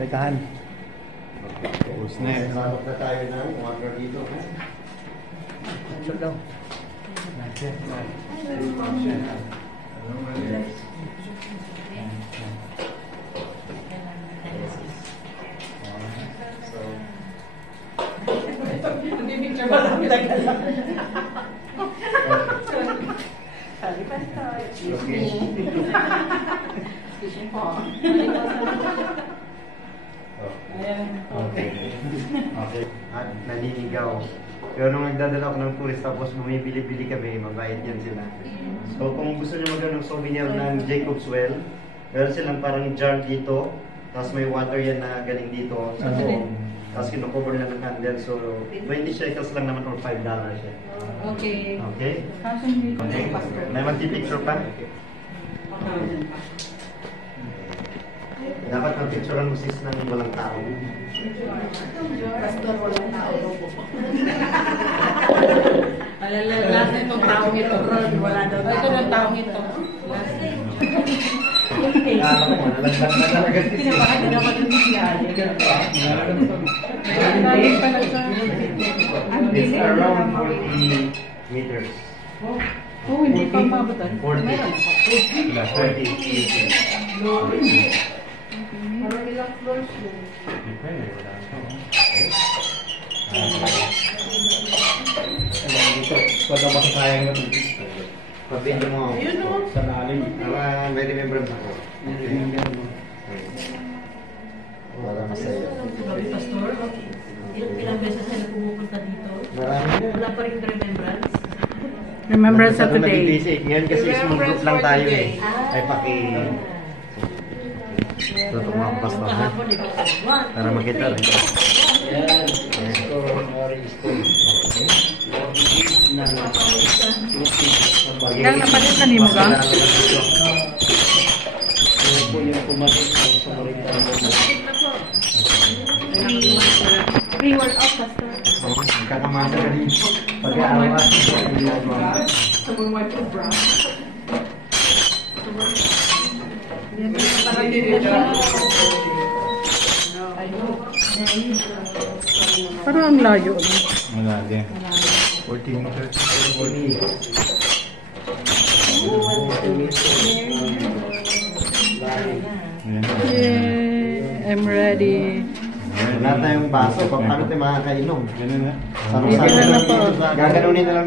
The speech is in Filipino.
Lekahan. Tapos na. Sabak na tayo ng water dito. Shut down. Picture ba lang tagal lang? Sabi pa ito. Excuse me. Excuse me po. Ayan. Okay. Okay. At naliligaw. Pero nung nagdadala ako ng tourist tapos bumibili-bili kami, mabait yan sila. So kung gusto nyo magano ng souvenir ng Jacob's Well, meron silang parang jar dito, tapos may water yan na galing dito sa loob. Tapos kinukover nila ng candle. So 20 shekels lang naman or $5 siya. Okay. Okay? Okay. May magpipicture pa? Dapat mag-picturean mo sis ng walang tao. Pastor, walang tao. Last na itong taong ito, Ron. Wala daw. Ito ng taong ito. Nalaglag na talaga. Pinapakan na naman yung siya. It's around 40 meters. Oh, hindi pa mabutan. 40. 40 meters. Parang ilang floors yun. Depende. Dito, pwede ba sayang na ito? Pabili mo ako. Sa nalim. May remembrance ako. Wala masaya. Pastor, ilang beses sila pumupunta dito? Marami. Wala pa rin remembrance? Remembrance of today. Ngayon kasi small group lang tayo eh. Ay paki... Ito tumampas na ha. Para makita rin. Yan. Yang napalit na nimo ka? Free workout, Pastor. Kakamasa ka rin. Pag-aawas. Sabon mo ito, bro. Parang ang layo. Wala din. 14 meters. 40. Yay! I'm ready. Wala tayong baso. Paano tayo makakainom? Ganun na. Ganun na po. Gaganunin na lang